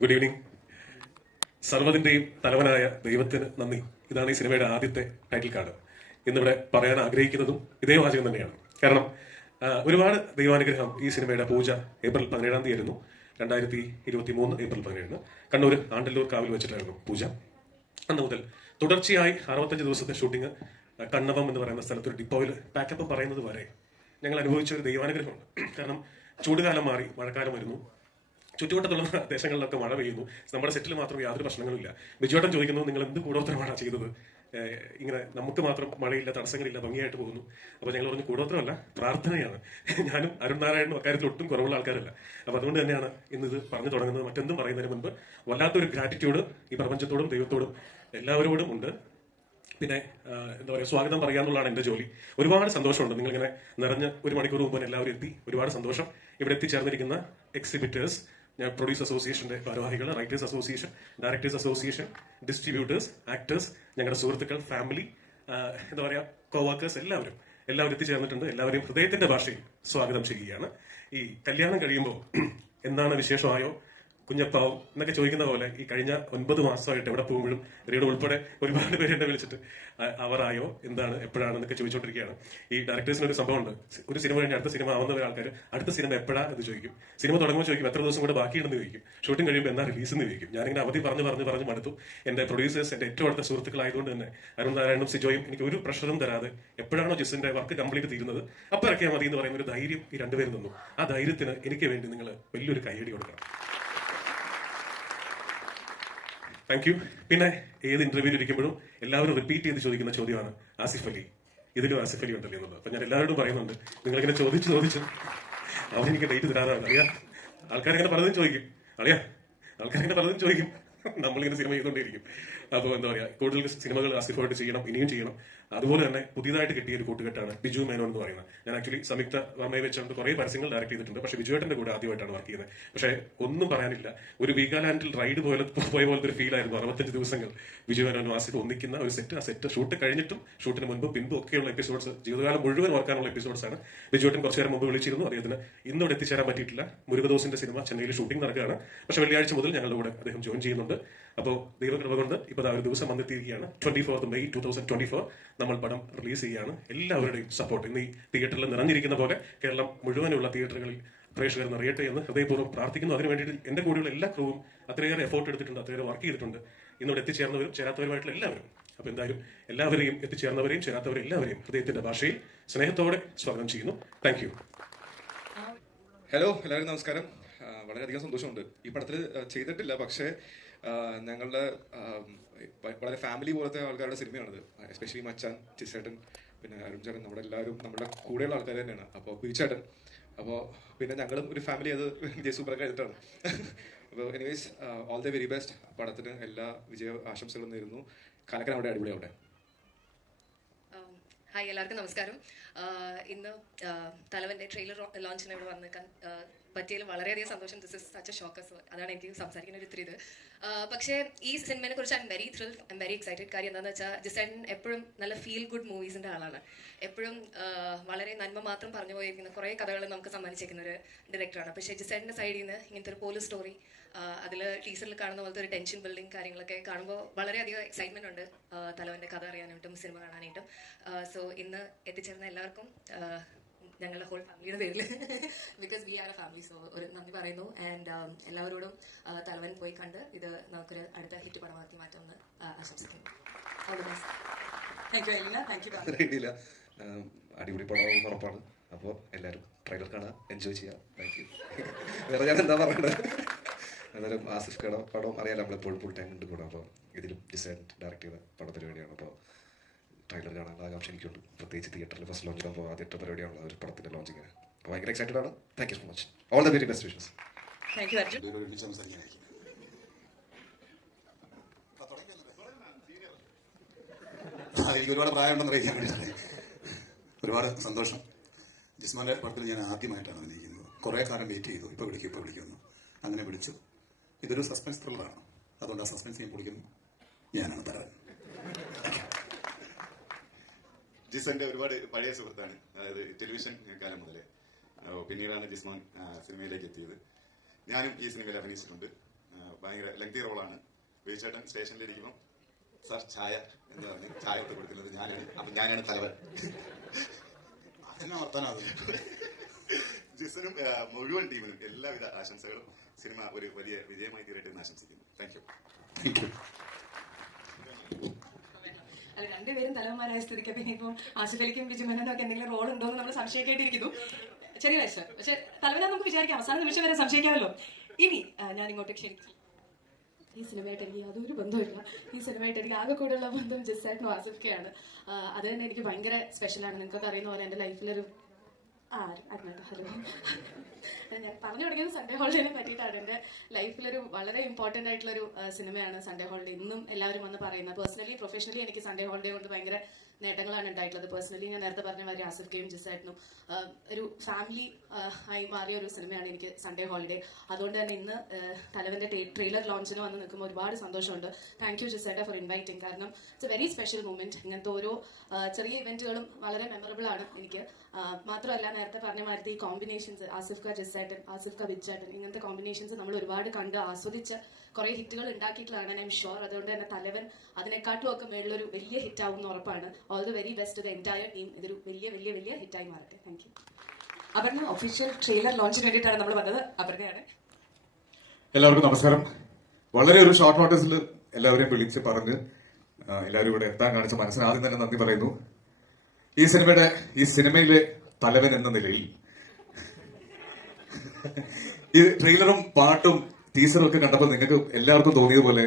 Good evening. സർവ്വതിന്റെയും തലവനായ ദൈവത്തിന് നന്ദി. ഇതാണ് ഈ സിനിമയുടെ ആദ്യത്തെ ടൈറ്റിൽ കാർഡ്. ഇന്നിവിടെ പറയാൻ ആഗ്രഹിക്കുന്നതും ഇതേ വാചകം തന്നെയാണ്. കാരണം ഒരുപാട് ദൈവാനുഗ്രഹം ഈ സിനിമയുടെ പൂജ ഏപ്രിൽ 17 ആയിരുന്നു. 2023 ഏപ്രിൽ 17 കണ്ണൂർ ആണ്ടല്ലൂർ കാവിൽ വെച്ചിട്ടായിരുന്നു പൂജ. അന്ന് മുതൽ തുടർച്ചയായി 65 ദിവസത്തെ ഷൂട്ടിംഗ് കണ്ണവം എന്ന് പറയുന്ന സ്ഥലത്ത് ഒരു ഡിപ്പോയിൽ പാക്കപ്പ് പറയുന്നത് വരെ ഞങ്ങൾ അനുഭവിച്ച ഒരു ദൈവാനുഗ്രഹമുണ്ട്. കാരണം ചൂടുകാലം മാറി മഴക്കാലം വരുന്നു. ചുറ്റുവട്ടത്തുള്ള ദേശങ്ങളിലൊക്കെ മഴ പെയ്യുന്നു. നമ്മുടെ സെറ്റിൽ മാത്രം യാതൊരു പ്രശ്നങ്ങളും ഇല്ല. ബിജുവേട്ടൻ ചോദിക്കുന്നു, നിങ്ങൾ എന്ത് കൂടോത്രമാണ് ചെയ്തത്? ഇങ്ങനെ നമുക്ക് മാത്രം മഴയില്ല, തടസ്സങ്ങളില്ല, ഭംഗിയായിട്ട് പോകുന്നു. അപ്പോൾ ഞങ്ങൾ പറഞ്ഞു, കൂടോത്രമല്ല, പ്രാർത്ഥനയാണ്. ഞാനും അരുൺ നാരായണനും അക്കാര്യത്തിൽ ഒട്ടും കുറവുള്ള ആൾക്കാരല്ല. അപ്പോൾ അതുകൊണ്ട് തന്നെയാണ് ഇന്നിത് പറഞ്ഞു തുടങ്ങുന്നത്. മറ്റെന്തും പറയുന്നതിന് മുൻപ് വല്ലാത്തൊരു ഗ്രാറ്റിറ്റ്യൂഡ് ഈ പ്രപഞ്ചത്തോടും ദൈവത്തോടും എല്ലാവരോടും ഉണ്ട്. പിന്നെ എന്താ പറയുക, സ്വാഗതം പറയാന്നുള്ളതാണ് എൻ്റെ ജോലി. ഒരുപാട് സന്തോഷമുണ്ട്. നിങ്ങളിങ്ങനെ നിറഞ്ഞ് 1 മണിക്കൂർ മുമ്പ് എല്ലാവരും എത്തി. ഒരുപാട് സന്തോഷം. ഇവിടെ എത്തിച്ചേർന്നിരിക്കുന്ന എക്സിബിറ്റേഴ്സ്, ഞാൻ പ്രൊഡ്യൂസ് അസോസിയേഷന്റെ ഭാരവാഹികൾ, writers association, directors association, distributors, actors, ഞങ്ങളുടെ സുഹൃത്തുക്കൾ, ഫാമിലി, എന്താ പറയുക, കോവർക്കേഴ്സ്, എല്ലാവരും എത്തിച്ചേർന്നിട്ടുണ്ട്. എല്ലാവരെയും ഹൃദയത്തിന്റെ ഭാഷയിൽ സ്വാഗതം ചെയ്യുകയാണ്. ഈ കല്യാണം കഴിയുമ്പോൾ എന്താണ് വിശേഷമായോ കുഞ്ഞപ്പാവും എന്നൊക്കെ ചോദിക്കുന്ന പോലെ ഈ കഴിഞ്ഞ 9 മാസമായിട്ട് എവിടെ പോകുമ്പോഴും റീഡ് ഉൾപ്പെടെ ഒരുപാട് പേര് എന്നെ വിളിച്ചിട്ട് അവറായോ, എന്താണ്, എപ്പോഴാണെന്നൊക്കെ ചോദിച്ചുകൊണ്ടിരിക്കുകയാണ്. ഈ ഡയറക്ടേഴ്സിന് ഒരു സംഭവമുണ്ട്. ഒരു സിനിമ കഴിഞ്ഞ് അടുത്ത സിനിമ ആവുന്ന ആൾക്കാർ അടുത്ത സിനിമ എപ്പോഴാ എന്ന് ചോദിക്കും. സിനിമ തുടങ്ങുമ്പോൾ ചോദിക്കും എത്ര ദിവസം കൂടെ ബാക്കിയുണ്ടെന്ന് ചോദിക്കും. ഷൂട്ടിംഗ് കഴിയുമ്പോൾ എന്നാ റിലീസ് എന്ന് ചോദിക്കും. ഞാനിങ്ങനെ അവധി പറഞ്ഞ് മടുത്തു. എന്റെ പ്രൊഡ്യൂസേഴ്സ് എന്റെ ഏറ്റവും അടുത്ത സുഹൃത്തുക്കളായതുകൊണ്ട് തന്നെ അരുൺ നാരായണനും സിജോയും എനിക്ക് ഒരു പ്രഷറും തരാതെ എപ്പോഴാണോ ജിസിന്റെ വർക്ക് കംപ്ലീറ്റ് തീരുന്നത് അപ്പോൾ ഇറക്കിയാൽ മതി എന്ന് പറയുന്ന ഒരു ധൈര്യം ഈ രണ്ടുപേരും തന്നു. ആ ധൈര്യത്തിന് എനിക്ക് വേണ്ടി നിങ്ങൾ വലിയൊരു കൈയടി കൊടുക്കണം. Thank you. പിന്നെ ഏത് ഇന്റർവ്യൂവിൽ ഇരിക്കുമ്പോഴും എല്ലാവരും റിപ്പീറ്റ് ചെയ്ത് ചോദിക്കുന്ന ചോദ്യമാണ്, ആസിഫ് അലി, ഇതിലും ആസിഫ് അലി ഉണ്ടല്ലോ എന്നുള്ളത്. അപ്പൊ ഞാൻ എല്ലാവരോടും പറയുന്നുണ്ട്, നിങ്ങളിങ്ങനെ ചോദിച്ചു അവരെനിക്ക് ഡേറ്റ് തരാതാണ്. ആൾക്കാരിങ്ങനെ പലതും ചോദിക്കും. ആൾക്കാരിങ്ങനെ പലതും ചോദിക്കും. നമ്മളിങ്ങനെ സിനിമ ചെയ്തുകൊണ്ടേയിരിക്കും. അപ്പോൾ എന്താ പറയുക, കൂടുതൽ സിനിമകൾ ആസിഫായിട്ട് ചെയ്യണം, ഇനിയും ചെയ്യണം. അതുപോലെ തന്നെ പുതിയതായിട്ട് കിട്ടിയ ഒരു കൂട്ടുകെട്ടാണ് ബിജു മേനോൻ എന്ന് പറയുന്നത്. ഞാൻ ആക്ച്വലി സംയുക്ത വർമ്മയെ വെച്ചുകൊണ്ട് കുറെ പരസ്യങ്ങൾ ഡയറക്ട് ചെയ്തിട്ടുണ്ട്. പക്ഷേ ബിജുവേട്ടന്റെ കൂടെ ആദ്യമായിട്ടാണ് വർക്ക് ചെയ്യുന്നത്. പക്ഷേ ഒന്നും പറയാനില്ല, ഒരു വീഗാലാൻഡിൽ റൈഡ് പോയ പോലത്തെ ഒരു ഫീൽ ആയിരുന്നു. 65 ദിവസങ്ങൾ ബിജു മേനോനും ആസിഫ് ഒന്നിക്കുന്ന ഒരു സെറ്റ്. ആ സെറ്റ് ഷൂട്ട് കഴിഞ്ഞിട്ടും ഷൂട്ടിന് മുൻപും പിൻപും ഒക്കെയുള്ള എപ്പിസോഡ്സ്, ജീവിതകാലം മുഴുവൻ ഓർക്കാനുള്ള എപ്പിസോഡ്സ് ആണ്. ബിജുവേട്ടൻ കുറച്ചു നേരം മുമ്പ് വിളിച്ചിരുന്നു. അദ്ദേഹത്തിന് ഇന്നിവിടെ എത്തിച്ചേരാൻ പറ്റിയിട്ടില്ല. മുരുകദോസിന്റെ സിനിമ ചെന്നൈയിൽ ഷൂട്ടിംഗ് നടക്കുകയാണ്. പക്ഷേ വെള്ളിയാഴ്ച മുതൽ ഞങ്ങളുടെ കൂടെ അദ്ദേഹം ജോയിൻ ചെയ്യുന്നുണ്ട്. അപ്പോൾ ദൈവകൃപ കൊണ്ട് ഇപ്പോൾ ഒരു ദിവസം വന്നെത്തിയിരിക്കുകയാണ്. 24 മെയ് 2024 നമ്മൾ പടം റിലീസ് ചെയ്യുകയാണ്. എല്ലാവരുടെയും സപ്പോർട്ട് ഇന്ന് ഈ തിയേറ്ററിൽ നിറഞ്ഞിരിക്കുന്ന പോലെ കേരളം മുഴുവനുള്ള തിയേറ്ററുകളിൽ പ്രേക്ഷകർ നിറയട്ടെ എന്ന് ഹൃദയപൂർവ്വം പ്രാർത്ഥിക്കുന്നു. അതിനു വേണ്ടിയിട്ട് എന്റെ കൂടെയുള്ള എല്ലാ ക്രൂവും അത്രയേറെ എഫോർട്ട് എടുത്തിട്ടുണ്ട്, അത്രയേറെ വർക്ക് ചെയ്തിട്ടുണ്ട്. ഇന്നിവിടെ എത്തിച്ചേർന്നവരും ചേരാത്തവരുമായിട്ടുള്ള എല്ലാവരും. അപ്പോൾ എന്തായാലും എല്ലാവരെയും, എത്തിച്ചേർന്നവരെയും ചേരാത്തവരെയും എല്ലാവരെയും ഹൃദയത്തിന്റെ ഭാഷയിൽ സ്നേഹത്തോടെ സ്വാഗതം ചെയ്യുന്നു. Thank you. ഹലോ, എല്ലാവരും നമസ്കാരം. വളരെയധികം സന്തോഷമുണ്ട്. ഈ പടത്തിൽ ചെയ്തിട്ടില്ല, പക്ഷേ ഞങ്ങളുടെ വളരെ ഫാമിലി പോലത്തെ ആൾക്കാരുടെ സിനിമയാണിത്. എസ്പെഷ്യലി മച്ചാൻ, ചിസേട്ടൻ, പിന്നെ അരുൺ ചേട്ടൻ, നമ്മുടെ എല്ലാവരും നമ്മുടെ കൂടെയുള്ള ആൾക്കാർ തന്നെയാണ്. അപ്പോൾ ബിജുചേട്ടൻ, അപ്പോൾ പിന്നെ ഞങ്ങളും ഒരു ഫാമിലി, അത് ജയസൂപ്പറൊക്കെ ആയിട്ടാണ്. അപ്പോൾ anyways, all the very best. പടത്തിന് എല്ലാ വിജയ ആശംസകളും നേരുന്നു. കാലക്കൻ അവിടെ അടിപൊളിയാവട്ടെ. ഹായ്, എല്ലാവർക്കും നമസ്കാരം. ഇന്ന് തലവന്റെ ട്രെയിലർ ലോഞ്ചിന് ഇവിടെ വന്നേക്കാൻ പറ്റിയതിൽ വളരെയധികം സന്തോഷം. This is such A show cause. അതാണ് എനിക്ക് സംസാരിക്കുന്ന ഒരു ഇത്തിരി ഇത്. പക്ഷേ ഈ സിനിമയെ കുറിച്ച് I am very thrilled, I am very excited. കാര്യം എന്താണെന്ന് വെച്ചാൽ ജിസേട്ടൻ എപ്പോഴും നല്ല ഫീൽ ഗുഡ് മൂവീസിൻ്റെ ആളാണ്. എപ്പോഴും വളരെ നന്മ മാത്രം പറഞ്ഞു പോയിരിക്കുന്ന കുറേ കഥകൾ നമുക്ക് സമ്മാനിച്ചേക്കുന്ന ഒരു ഡയറക്ടറാണ്. പക്ഷേ ജിസേട്ടൻ്റെ സൈഡിൽ നിന്ന് ഇങ്ങനത്തെ ഒരു പോലീസ് സ്റ്റോറി, അതിൽ ടീച്ചറിൽ കാണുന്ന പോലത്തെ ഒരു ടെൻഷൻ ബിൽഡിങ് കാര്യങ്ങളൊക്കെ കാണുമ്പോൾ വളരെയധികം എക്സൈറ്റ്മെന്റ് ഉണ്ട് തലവന്റെ കഥ അറിയാനായിട്ടും സിനിമ കാണാനായിട്ടും. സോ ഇന്ന് എത്തിച്ചേർന്ന എല്ലാവർക്കും ഞങ്ങളുടെ ഹോൾ ഫാമിലിയുടെ പേരിൽ, because we are a family, so ഒരു നന്ദി പറയുന്നു. ആൻഡ് എല്ലാവരോടും തലവൻ പോയി കണ്ട് ഇത് നമുക്കൊരു അടുത്ത ഹിറ്റ് പടമാക്കി മാറ്റുമെന്ന് ആശംസിക്കുന്നു. അടിപൊളി പടവും ഉറപ്പാണ്. അപ്പോൾ എല്ലാവരും ട്രെയിലർ കാണാൻ എൻജോയ് ചെയ്യാം. Thank you. വേറെ ഞാൻ എന്താ പറയണ്ടത്? എന്നാലും ആസിഫ് കട പടം അറിയാലോ, നമ്മളെപ്പോഴും ഫുൾ ടൈം ഉണ്ട് കൂടെ. അപ്പോൾ ഇതിലും ഡിസൈൻഡ് ഡയറക്ട് ചെയ്ത പട പരിപാടിയാണ്. അപ്പോൾ ട്രെയിലർ കാണാനുള്ള ആകാംക്ഷ എനിക്കുണ്ട്. പ്രത്യേകിച്ച് തിയേറ്ററിൽ ഫസ്റ്റ് ലോഞ്ച് ചെയ്യുമ്പോൾ ആദ്യത്തെ പരിപാടിയാണല്ലോ ഒരു പടത്തിൻ്റെ ലോഞ്ചിങ്ങിന്. അപ്പോൾ ഭയങ്കര എക്സൈറ്റഡ് ആണ്. Thank you so much. All the very best wishes. Thank you Arjun. എനിക്ക് ഒരുപാട് പ്രായമുണ്ടെന്ന് അറിയിക്കാൻ വേണ്ടിയിട്ടാണ്. ഒരുപാട് സന്തോഷം. ജിസ്മാന്റെ പടത്തിൽ ഞാൻ ആദ്യമായിട്ടാണ് അഭിനയിക്കുന്നത്. കുറേ കാലം വെയിറ്റ് ചെയ്തു. ഇപ്പോൾ വിളിക്കുമെന്ന് അങ്ങനെ വിളിച്ചു. ഇതൊരു സസ്പെൻസ് ത്രില്ലറാണ്. അതുകൊണ്ട് ആ സസ്പെൻസ് ഞാൻ പൊളിക്കുന്നു. ഞാനാണ് തലവൻ. ജിസന്റെ ഒരുപാട് പഴയ സുഹൃത്താണ്. അതായത് ടെലിവിഷൻ കാലം മുതലേ. പിന്നീടാണ് ജിസ്മോൻ സിനിമയിലേക്ക് എത്തിയത്. ഞാനും ഈ സിനിമയിൽ അഭിനയിച്ചിട്ടുണ്ട്. ഭയങ്കര ലെങ്തി റോളാണ്. വിജയേട്ടൻ സ്റ്റേഷനിലിരിക്കുമ്പോൾ സാർ ചായ എന്ന് പറഞ്ഞ് ചായ എടുത്ത് കൊടുക്കുന്നത് ഞാനാണ്. അപ്പം ഞാനാണ് തലവൻ. അതെന്നെ വർത്താനം. ജിസനും മുഴുവൻ ടീമിനും എല്ലാവിധ ആശംസകളും. സിനിമ ഒരു വലിയ വിജയമായി തീരട്ടെ എന്ന് ആശംസിക്കുന്നു. Thank you. അല്ല, രണ്ടുപേരും തലവന്മാരായ സ്ഥിതിക്ക് പിന്നെ ഇപ്പം ആസിഫ് അലിക്കും ബിജു മേനോനൊക്കെ എന്തെങ്കിലും റോൾ ഉണ്ടോ എന്ന് നമ്മൾ സംശയിക്കേണ്ടിയിരിക്കുന്നു. ചെറിയ വയസ്സ്, പക്ഷെ തലവനാ നമുക്ക് വിചാരിക്കാം, അവസാന നിമിഷം വരെ സംശയിക്കാമല്ലോ. ഇനി ഞാൻ ഇങ്ങോട്ട് ക്ഷണിച്ചു. ഈ സിനിമയായിട്ട് എനിക്ക് യാതൊരു ബന്ധമില്ല. ഈ സിനിമയായിട്ട് എനിക്ക് ആകെ കൂടെയുള്ള ബന്ധം ജിസായിട്ടും ആസിഫ്ക്കയാണ്. അത് തന്നെ എനിക്ക് ഭയങ്കര സ്പെഷ്യലാണ്. നിങ്ങൾക്കൊക്കെ അറിയുന്ന പോലെ എൻ്റെ ലൈഫിലൊരു ഹലോ ഞാൻ പറഞ്ഞു തുടങ്ങിയത് സൺഡേ ഹോളിഡേനെ പറ്റിയിട്ടാണ്. എൻ്റെ ലൈഫിലൊരു വളരെ ഇമ്പോർട്ടൻ്റ് ആയിട്ടുള്ളൊരു സിനിമയാണ് സൺഡേ ഹോളിഡേ. ഇന്നും എല്ലാവരും വന്ന് പറയുന്നത്. പേഴ്സണലി പ്രൊഫഷണലി എനിക്ക് സൺഡേ ഹോളിഡേ കൊണ്ട് ഭയങ്കര നേട്ടങ്ങളാണ് ഉണ്ടായിട്ടുള്ളത്. പേഴ്സണലി ഞാൻ നേരത്തെ പറഞ്ഞ മാതിരി ആസിഫ്ക്കയും ജിസായിട്ടും ഒരു ഫാമിലി ആയി മാറിയ ഒരു സിനിമയാണ് എനിക്ക് സൺഡേ ഹോളിഡേ. അതുകൊണ്ട് തന്നെ ഇന്ന് തലവൻ്റെ ട്രെയിലർ ലോഞ്ചിന് വന്ന് നിൽക്കുമ്പോൾ ഒരുപാട് സന്തോഷമുണ്ട്. താങ്ക് യു ജിസേട്ട ഫോർ ഇൻവൈറ്റിംഗ്. കാരണം it's a very special moment. ഇങ്ങനത്തെ ഓരോ ചെറിയ ഇവന്റുകളും വളരെ മെമ്മറബിൾ ആണ് എനിക്ക്. മാത്രമല്ല നേരത്തെ പറഞ്ഞ മാതിരി ഈ കോമ്പിനേഷൻസ് ആസിഫ്ക്ക ജിസേട്ടൻ, ആസിഫ്ക്ക ബിജാട്ടൻ, ഇങ്ങനത്തെ കോമ്പിനേഷൻസ് നമ്മൾ ഒരുപാട് കണ്ട് ആസ്വദിച്ച് കുറെ ഹിറ്റുകൾ ഉണ്ടാക്കിയിട്ടുള്ളതാണ്. I'm sure. അതുകൊണ്ട് തന്നെ തലവൻ അതിനെക്കാട്ടും ഒക്കെ മേളിലൊരു വലിയ ഹിറ്റ് ആവും എന്ന് ഉറപ്പാണ്. All the very best the entire team. ഇതൊരു വലിയ വലിയ വലിയ ഹിറ്റായി മാറട്ടെ. Thank you. Aparna official trailer ലോഞ്ചിന് വേണ്ടിയിട്ടാണ് നമ്മൾ വന്നത്. അപർണയാണ്. എല്ലാവർക്കും നമസ്കാരം. വളരെ ഒരു ഷോർട്ട് നോട്ടീസിൽ എല്ലാവരെയും വിളിച്ച് പറഞ്ഞ് എല്ലാവരും ഇവിടെ എത്താൻ കാണിച്ച മനസ്സിന് ആദ്യം തന്നെ നന്ദി പറയുന്നു. ഈ സിനിമയിലെ തലവൻ എന്ന നിലയിൽ ഈ ട്രെയിലറും പാട്ടും ടീസറും ഒക്കെ കണ്ടപ്പോൾ നിങ്ങൾക്ക് എല്ലാവർക്കും തോന്നിയതുപോലെ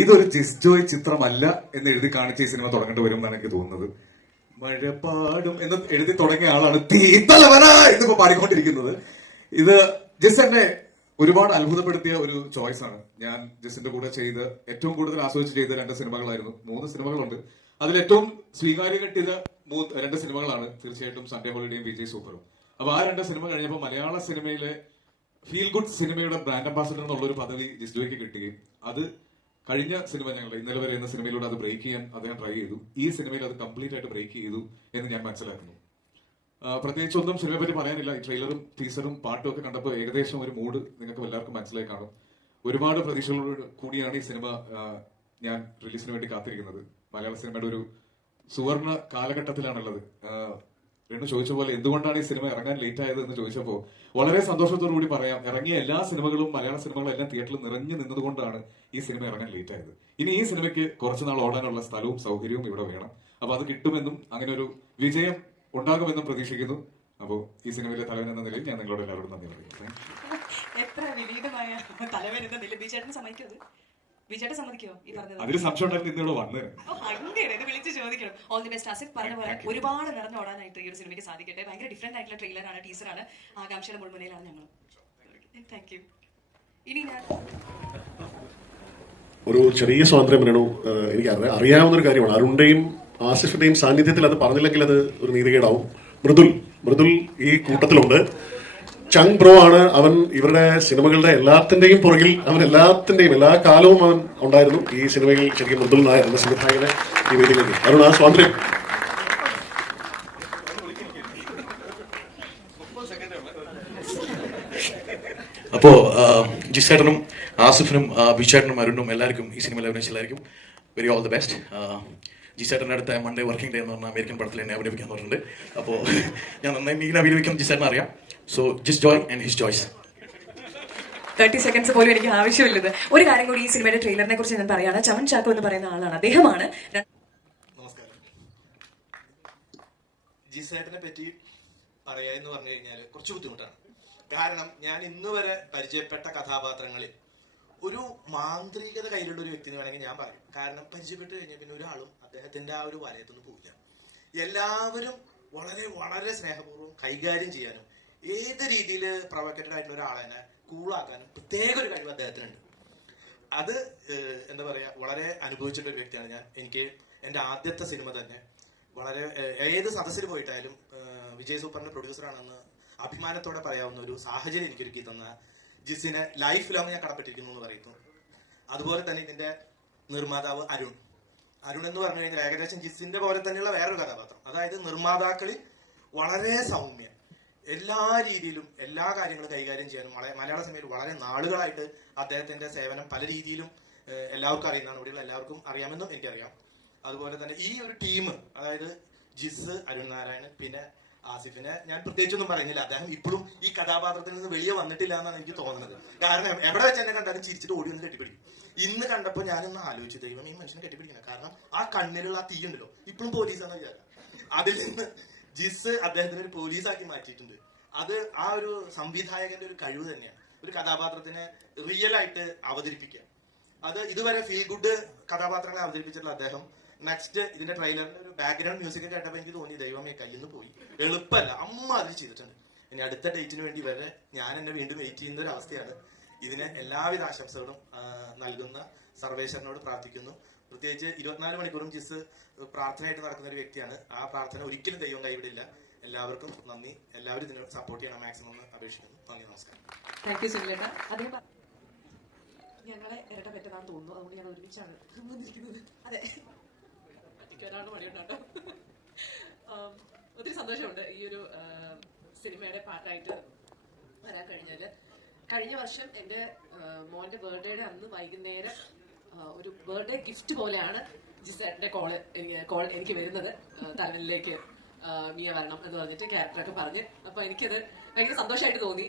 ഇതൊരു ജിസ് ജോയ് ചിത്രമല്ല എന്ന് എഴുതി കാണിച്ച ഈ സിനിമ തുടങ്ങേണ്ടി വരും എന്നാണ് എനിക്ക് തോന്നുന്നത്. മഴപാടും എന്ന് എഴുതി തുടങ്ങിയ ആളാണ് തീ തലവനാ എന്നിപ്പോ പാടിക്കൊണ്ടിരിക്കുന്നത്. ഇത് ജിസന്റെ ഒരുപാട് അത്ഭുതപ്പെടുത്തിയ ഒരു ചോയ്സ് ആണ്. ഞാൻ ജിസിന്റെ കൂടെ ചെയ്ത് ഏറ്റവും കൂടുതൽ ആസ്വദിച്ച് ചെയ്ത 2 സിനിമകളായിരുന്നു. 3 സിനിമകളുണ്ട്. അതിൽ ഏറ്റവും സ്വീകാര്യം കിട്ടിയത് 2 സിനിമകളാണ്. തീർച്ചയായിട്ടും സൺഡേ ഹോളിഡേയും വിജയ് സൂപ്പറും. അപ്പൊ ആ 2 സിനിമ കഴിഞ്ഞപ്പോൾ മലയാള സിനിമയിലെ ഫീൽ ഗുഡ് സിനിമയുടെ ബ്രാൻഡ് അംബാസിഡർ എന്നുള്ള ഒരു പദവി ജിസ്ജോയ്ക്ക് കിട്ടുകയും അത് കഴിഞ്ഞ സിനിമ ഞങ്ങളുടെ ഇന്നലെ വരെ എന്ന സിനിമയിലൂടെ അത് ബ്രേക്ക് ചെയ്യാൻ അദ്ദേഹം ട്രൈ ചെയ്തു. ഈ സിനിമയിൽ അത് കംപ്ലീറ്റ് ആയിട്ട് ബ്രേക്ക് ചെയ്തു എന്ന് ഞാൻ മനസ്സിലാക്കുന്നു. പ്രത്യേകിച്ച് ഒന്നും സിനിമയെ പറ്റി പറയാനില്ല. ഈ ട്രെയിലറും ടീസറും പാട്ടും ഒക്കെ കണ്ടപ്പോൾ ഏകദേശം ഒരു മൂഡ് നിങ്ങൾക്ക് എല്ലാവർക്കും മനസ്സിലായി കാണും. ഒരുപാട് പ്രതീക്ഷകളോട് കൂടിയാണ് ഈ സിനിമ ഞാൻ റിലീസിന് വേണ്ടി കാത്തിരിക്കുന്നത്. മലയാള സിനിമയുടെ ഒരു സുവർണ കാലഘട്ടത്തിലാണുള്ളത്. രണ്ടു ചോദിച്ച പോലെ എന്തുകൊണ്ടാണ് ഈ സിനിമ ഇറങ്ങാൻ ലേറ്റ് ആയത് എന്ന് ചോദിച്ചപ്പോൾ വളരെ സന്തോഷത്തോടു കൂടി പറയാം, ഇറങ്ങിയ എല്ലാ സിനിമകളും മലയാള സിനിമകളും എല്ലാം തിയേറ്ററിൽ നിറഞ്ഞു നിന്നതുകൊണ്ടാണ് ഈ സിനിമ ഇറങ്ങാൻ ലേറ്റ് ആയത്. ഇനി ഈ സിനിമയ്ക്ക് കുറച്ചുനാൾ ഓടാനുള്ള സ്ഥലവും സൗകര്യവും ഇവിടെ വേണം. അപ്പൊ അത് കിട്ടുമെന്നും അങ്ങനെ ഒരു വിജയം ഉണ്ടാകുമെന്നും പ്രതീക്ഷിക്കുന്നു. അപ്പോൾ ഈ സിനിമയിലെ തലവൻ എന്ന നിലയിൽ ഞാൻ നിങ്ങളോട് എല്ലാവരോടും നന്ദി പറയുന്നു. എത്ര വിനീതമായ തലവൻ എന്ന നില. ബിജേട്ടൻ സമ്മതിക്കോ? ബിജേട്ടൻ സമ്മതിക്കോ ഈ പറഞ്ഞത്? അതിന് സംശയം ഉണ്ടായിരുന്നു ഇന്നിവിടെ വന്നത്. അങ്ങനെ ഇത് വിളിച്ച് ചോദിക്കണം. All the best. ആസിഫ് പറഞ്ഞ പോലെ ഒരുപാട് നടന്നോടാനായിട്ട് ഈ ഒരു സിനിമയ്ക്ക് സാധിക്കട്ടെ. ഭയങ്കര ഡിഫറെന്റ് ആയിട്ടുള്ള ട്രെയിലറാണ്, ടീസറാണ്. ആകാംക്ഷയുടെ മുൾമുനയിലാണ് ഞങ്ങൾ. Thank you. ഇനി ഞാൻ ഒരു ചെറിയ സ്വാതന്ത്ര്യം വേണു. എനിക്ക് അറിയാവുന്നൊരു കാര്യമാണ്. അരുണിന്റെയും ആസിഫിന്റെയും സാന്നിധ്യത്തിൽ അത് പറഞ്ഞില്ലെങ്കിൽ അത് ഒരു നീതികേടാവും. മൃദുൽ ഈ കൂട്ടത്തിലുണ്ട്. ചങ് ബ്രോ ആണ് അവൻ. ഇവരുടെ സിനിമകളുടെ എല്ലാത്തിന്റെയും പുറകിൽ അവൻ എല്ലാ കാലവും അവൻ ഉണ്ടായിരുന്നു. ഈ സിനിമയിൽ ശരിക്കും മൃദുൽ നായർ എന്ന സംവിധായകനെ ഈ വേദിയിലേക്ക് അരുൺ ആ സ്വാതന്ത്ര്യം. അപ്പോൾ ജിസേട്ടനും ആസിഫിനും ബിജേട്ടനും അരുണും എല്ലാവർക്കും ഈ സിനിമയിൽ അഭിനയിച്ച എല്ലാവർക്കും വെരി ഓൾ ദി ബെസ്റ്റ്. ജിസേട്ടൻ്റെ അടുത്ത മൺഡേ വർക്കിംഗ് ഡേ എന്ന് പറഞ്ഞാൽ അമേരിക്കൻ പടത്തിൽ എന്നെ അഭിനയിക്കാൻ പറഞ്ഞിട്ടുണ്ട്. അപ്പോൾ ഞാൻ നന്നായി മീൻ അഭിനയിക്കാൻ ജിസേട്ടനെ അറിയാം. So Jis Joy and his choice. 30 seconds പോലും എനിക്ക് ആവശ്യമില്ലത്. ഒരു കാര്യം കൂടി ഈ സിനിമയുടെ ട്രെയിലറിനെ കുറിച്ച് ഞാൻ പറയാണ്. ചവൻ ചാക്കോ എന്ന് പറയുന്ന ആളാണ്. അദ്ദേഹമാണ്. നമസ്കാരം. ജിസേട്ടനെ പറ്റി പറയാ എന്ന് പറഞ്ഞു കഴിഞ്ഞാൽ കുറച്ച് ബുദ്ധിമുട്ടാണ്. കാരണം ഞാൻ ഇന്ന് വരെ പരിചയപ്പെട്ട കഥാപാത്രങ്ങളിൽ ഒരു മാന്ത്രികത കയ്യിലുള്ള ഒരു വ്യക്തി എന്ന് വേണമെങ്കിൽ ഞാൻ പറയും. കാരണം പരിചയപ്പെട്ട് കഴിഞ്ഞാൽ പിന്നെ ഒരാളും അദ്ദേഹത്തിന്റെ ആ ഒരു വലയത്തൊന്നും പോവില്ല. എല്ലാവരും വളരെ വളരെ സ്നേഹപൂർവ്വം കൈകാര്യം ചെയ്യാനും ഏത് രീതിയിൽ പ്രൊവോക്കേറ്റഡ് ആയിട്ടുള്ള ഒരാളെ കൂളാക്കാനും പ്രത്യേക ഒരു കഴിവ് അദ്ദേഹത്തിനുണ്ട്. അത് എന്താ പറയാ, വളരെ അനുഭവിച്ചിട്ടുള്ള ഒരു വ്യക്തിയാണ് ഞാൻ. എനിക്ക് എൻ്റെ ആദ്യത്തെ സിനിമ തന്നെ വളരെ ഏത് സദസ്സിൽ പോയിട്ടായാലും വിജയ് സൂപ്പറിന്റെ പ്രൊഡ്യൂസറാണെന്ന് അഭിമാനത്തോടെ പറയാവുന്ന ഒരു സാഹചര്യം എനിക്കൊരുക്കി തന്ന ജിസിനെ ലൈഫ് ലോങ് ഞാൻ കടപ്പെട്ടിരിക്കുന്നു എന്ന് പറയുന്നു. അതുപോലെ തന്നെ ഇതിന്റെ നിർമ്മാതാവ് അരുൺ എന്ന് പറഞ്ഞു കഴിഞ്ഞാൽ ഏകദേശം ജിസിന്റെ പോലെ തന്നെയുള്ള വേറൊരു കഥാപാത്രം. അതായത് നിർമ്മാതാക്കളിൽ വളരെ സൗമ്യ, എല്ലാ രീതിയിലും എല്ലാ കാര്യങ്ങളും കൈകാര്യം ചെയ്യാനും മലയാള സിനിമയിൽ വളരെ നാളുകളായിട്ട് അദ്ദേഹത്തിന്റെ സേവനം പല രീതിയിലും എല്ലാവർക്കും അറിയുന്നതാണ്. ഇവിടെയുള്ള എല്ലാവർക്കും അറിയാമെന്നും എനിക്കറിയാം. അതുപോലെ തന്നെ ഈ ഒരു ടീം, അതായത് ജിസ്, അരുൺ നാരായണൻ, പിന്നെ ആസിഫിനെ ഞാൻ പ്രത്യേകിച്ചൊന്നും പറയുന്നില്ല. അദ്ദേഹം ഇപ്പോഴും ഈ കഥാപാത്രത്തിൽ നിന്ന് വെളിയെ വന്നിട്ടില്ല എന്നാണ് എനിക്ക് തോന്നുന്നത്. കാരണം എവിടെ വെച്ച് എന്നെ കണ്ടാലും ചിരിച്ചിട്ട് ഓടി ഒന്ന് കെട്ടിപ്പിടിക്കും. ഇന്ന് കണ്ടപ്പോൾ ഞാനൊന്ന് ആലോചിച്ചു, ദൈവം ഈ മനുഷ്യനെ കെട്ടിപ്പിടിക്കണം. കാരണം ആ കണ്ണിലുള്ള ആ തീ ഉണ്ടല്ലോ, ഇപ്പോഴും പോലീസാന്ന് വിചാരം. അതിൽ നിന്ന് ജിസ് അദ്ദേഹത്തിന് ഒരു പോലീസാക്കി മാറ്റിയിട്ടുണ്ട്. അത് ആ ഒരു സംവിധായകന്റെ ഒരു കഴിവ് തന്നെയാണ്, ഒരു കഥാപാത്രത്തിനെ റിയൽ ആയിട്ട് അവതരിപ്പിക്കുക. അത് ഇതുവരെ ഫീൽ ഗുഡ് കഥാപാത്രങ്ങളെ അവതരിപ്പിച്ചിട്ടുള്ള അദ്ദേഹം നെക്സ്റ്റ് ഇതിന്റെ ട്രെയിലറിന്റെ ഒരു ബാക്ക്ഗ്രൗണ്ട് മ്യൂസിക് കേട്ടപ്പോൾ എനിക്ക് തോന്നി, ദൈവമേ കയ്യിൽ നിന്ന് പോയി, എളുപ്പമല്ല, അമ്മ അതിൽ ചെയ്തിട്ടുണ്ട്. ഇനി അടുത്ത ഡേറ്റിന് വേണ്ടി വരെ ഞാൻ എന്നെ വീണ്ടും വെയിറ്റ് ചെയ്യുന്ന ഒരു അവസ്ഥയാണ്. ഇതിന് എല്ലാവിധ ആശംസകളും നൽകുന്ന സർവേശ്വരനോട് പ്രാർത്ഥിക്കുന്നു. പ്രത്യേകിച്ച് 24 മണിക്കൂറും ജിസ് പ്രാർത്ഥനയായിട്ട് നടക്കുന്ന ഒരു വ്യക്തിയാണ്. ആ പ്രാർത്ഥന ഒരിക്കലും ദൈവം കൈവിടില്ല. എല്ലാവർക്കും നന്ദി. എല്ലാവരും ഇതിനെ സപ്പോർട്ട് ചെയ്യണം മാക്സിമം എന്ന് അപേക്ഷിക്കുന്നു. നന്ദി, നമസ്കാരം. താങ്ക് യു സുനിലേട്ടാ. ഞങ്ങളെ ഇരട്ട പറ്റതാണെന്ന് തോന്നുന്നു, അതുകൊണ്ട് ഞങ്ങൾ ഒരുമിച്ചാണ് വന്നിരിക്കുന്നത്. അതെ, ഒരാളുടെ മടിയുണ്ടോ. ഒത്തിരി സന്തോഷമുണ്ട് ഈ ഒരു സിനിമയുടെ പാർട്ടായിട്ട് വരാൻ കഴിഞ്ഞാല്. കഴിഞ്ഞ വർഷം എൻ്റെ മോന്റെ ബർത്ത്ഡേയുടെ അന്ന് വൈകുന്നേരം ഒരു ബർത്ത്ഡേ ഗിഫ്റ്റ് പോലെയാണ് ജിസേട്ടന്റെ കോൾ എനിക്ക് വരുന്നത്. തലവനിലേക്ക് മിയ വരണം എന്ന് പറഞ്ഞിട്ട് ക്യാരക്ടറൊക്കെ പറഞ്ഞ്. അപ്പൊ എനിക്കത് ഭയങ്കര സന്തോഷമായിട്ട് തോന്നി.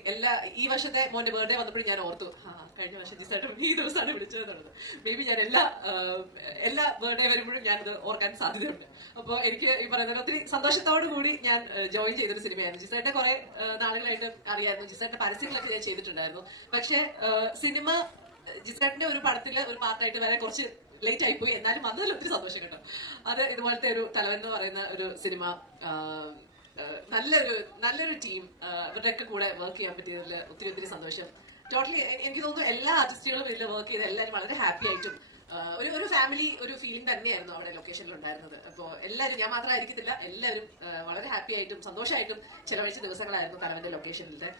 ഈ വർഷത്തെ മോന്റെ ബർത്ത്ഡേ വന്നപ്പോഴും ഞാൻ ഓർത്തു, കഴിഞ്ഞ വർഷം ജിസേട്ടൻ ഈ ദിവസമാണ് വിളിച്ചതെന്നുള്ളത്. മേ ബി ഞാൻ എല്ലാ ബർത്ത്ഡേ വരുമ്പോഴും ഞാനത് ഓർക്കാൻ സാധ്യതയുണ്ട്. അപ്പോൾ എനിക്ക് ഈ പറയുന്നത് ഒത്തിരി സന്തോഷത്തോടു കൂടി ഞാൻ ജോയിൻ ചെയ്തൊരു സിനിമയായിരുന്നു. ജിസേട്ടനെ കുറെ നാളുകളായിട്ട് അറിയായിരുന്നു, ജിസേട്ടന്റെ പരസ്യങ്ങളൊക്കെ ഞാൻ ചെയ്തിട്ടുണ്ടായിരുന്നു. പക്ഷെ സിനിമ ജിസേട്ടന്റെ ഒരു പടത്തില് ഒരു പാർട്ടായിട്ട് വരെ കുറച്ച് ലേറ്റ് ആയിപ്പോയി. എന്നാലും വന്നതിൽ ഒത്തിരി സന്തോഷം കേട്ടോ. അത് ഇതുപോലത്തെ ഒരു തലവൻ എന്ന് പറയുന്ന ഒരു സിനിമ, നല്ലൊരു ടീം, ഇവരുടെയൊക്കെ കൂടെ വർക്ക് ചെയ്യാൻ പറ്റിയതിൽ ഒത്തിരി സന്തോഷം. ടോട്ടലി എനിക്ക് തോന്നുന്നു എല്ലാ ആർട്ടിസ്റ്റുകളും ഇതിൽ വർക്ക് ചെയ്ത് എല്ലാവരും വളരെ ഹാപ്പി ആയിട്ടും ഒരു ഫാമിലി ഒരു ഫീലിംഗ് തന്നെയായിരുന്നു അവിടെ ലൊക്കേഷനിൽ ഉണ്ടായിരുന്നത്. അപ്പോൾ എല്ലാവരും, ഞാൻ മാത്രമായിരിക്കത്തില്ല, എല്ലാവരും വളരെ ഹാപ്പി ആയിട്ടും സന്തോഷമായിട്ടും ചെലവഴിച്ച ദിവസങ്ങളായിരുന്നു തലവന്റെ ലൊക്കേഷനിലത്തെ.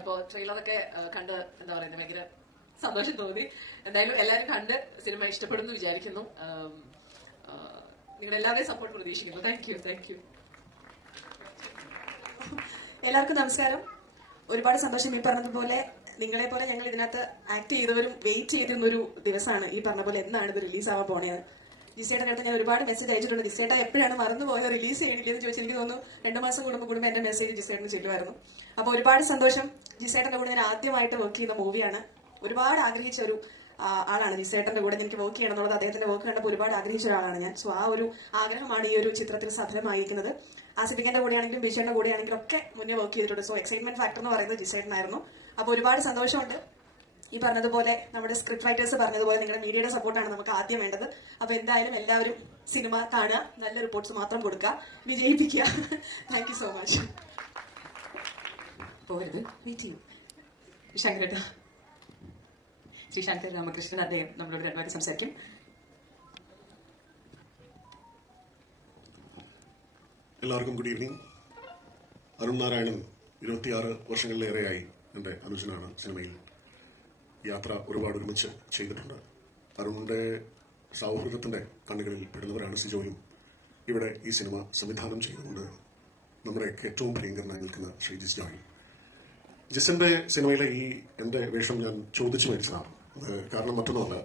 അപ്പോൾ ട്രെയിലറൊക്കെ കണ്ട് എന്താ പറയുന്നത് ഭയങ്കര സന്തോഷം തോന്നി. എന്തായാലും എല്ലാവരും കണ്ട് സിനിമ ഇഷ്ടപ്പെടുന്നു വിചാരിക്കുന്നു. നിങ്ങളുടെ എല്ലാവരുടെയും സപ്പോർട്ട് പ്രതീക്ഷിക്കുന്നു. Thank you. എല്ലാവർക്കും നമസ്കാരം. ഒരുപാട് സന്തോഷം. ഈ പറഞ്ഞതുപോലെ നിങ്ങളെ പോലെ ഞങ്ങൾ ഇതിനകത്ത് ആക്ട് ചെയ്തവരും വെയിറ്റ് ചെയ്തിരുന്ന ഒരു ദിവസമാണ് ഈ പറഞ്ഞ പോലെ എന്നാണ് ഇത് റിലീസ് ആവാൻ പോണേന്ന്. ജിസേട്ടനടുത്ത് ഞാൻ ഒരുപാട് മെസ്സേജ് അയച്ചിട്ടുണ്ട്. ജിസേട്ട എപ്പോഴാണ് മറന്നുപോയത്, റിലീസ് ചെയ്യണില്ലെന്ന് ചോദിച്ചാൽ എനിക്ക് തോന്നുന്നു 2 മാസം കൂടുമ്പോൾ എന്റെ മെസ്സേജ് ജിസേട്ടന് ചെല്ലുമായിരുന്നു. അപ്പോൾ ഒരുപാട് സന്തോഷം. ജിസേട്ടന്റെ കൂടെ ഞാൻ ആദ്യമായിട്ട് വർക്ക് ചെയ്യുന്ന മൂവിയാണ്. ഒരുപാട് ആഗ്രഹിച്ച ഒരു ആളാണ് ജിസേട്ടന്റെ കൂടെ എനിക്ക് വർക്ക് ചെയ്യണം എന്നുള്ളത്. അദ്ദേഹത്തിന്റെ വർക്ക് കണ്ടപ്പോൾ ഒരുപാട് ആഗ്രഹിച്ച ഒരാളാണ് ഞാൻ. സോ ആ ഒരു ആഗ്രഹമാണ് ഈ ഒരു ചിത്രത്തിൽ സഫലമായിരിക്കുന്നത്. ആസിഫിക്കന്റെ കൂടെയാണെങ്കിലും ബിഷേന്റെ കൂടെയാണെങ്കിലും ഒക്കെ മുന്നേ വർക്ക് ചെയ്തിട്ടുണ്ട്. സോ എക്സൈറ്റ്മെന്റ് ഫാക്ടർ എന്ന് പറയുന്നത് ജിസേട്ടനായിരുന്നു. അപ്പോൾ ഒരുപാട് സന്തോഷമുണ്ട്. ഈ പറഞ്ഞതുപോലെ നമ്മുടെ സ്ക്രിപ്റ്റ് റൈറ്റേഴ്സ് പറഞ്ഞതുപോലെ നിങ്ങളുടെ മീഡിയയുടെ സപ്പോർട്ടാണ് നമുക്ക് ആദ്യം വേണ്ടത്. അപ്പോൾ എന്തായാലും എല്ലാവരും സിനിമ കാണുക, നല്ല റിപ്പോർട്ട്സ് മാത്രം കൊടുക്കുക, വിജയിപ്പിക്കുക. Thank you so much. പോകരുത്, വെയിറ്റ് ചെയ്യൂ. ശങ്കരേട്ടാ, ശ്രീ ശങ്കർ രാമകൃഷ്ണൻ, അദ്ദേഹം നമ്മളോട് രണ്ടുപേരും സംസാരിക്കും. എല്ലാവർക്കും ഗുഡ് ഈവനിങ്. അരുൺ നാരായണൻ 26 വർഷങ്ങളിലേറെയായി എൻ്റെ അനുജനാണ്. സിനിമയിൽ യാത്ര ഒരുപാട് ഒരുമിച്ച് ചെയ്തിട്ടുണ്ട്. അരുണിൻ്റെ സൗഹൃദത്തിൻ്റെ കണ്ണുകളിൽ പെടുന്നവരാണ് സിജോയും. ഇവിടെ ഈ സിനിമ സംവിധാനം ചെയ്തുകൊണ്ട് നമ്മുടെയൊക്കെ ഏറ്റവും പ്രിയങ്കരനായി നിൽക്കുന്ന ശ്രീ ജിസ് ജോയ്. ജിസിന്റെ സിനിമയിലെ ഈ എൻ്റെ വേഷം ഞാൻ ചോദിച്ചു മേടിച്ചതാണ്. കാരണം മറ്റൊന്നുമല്ല,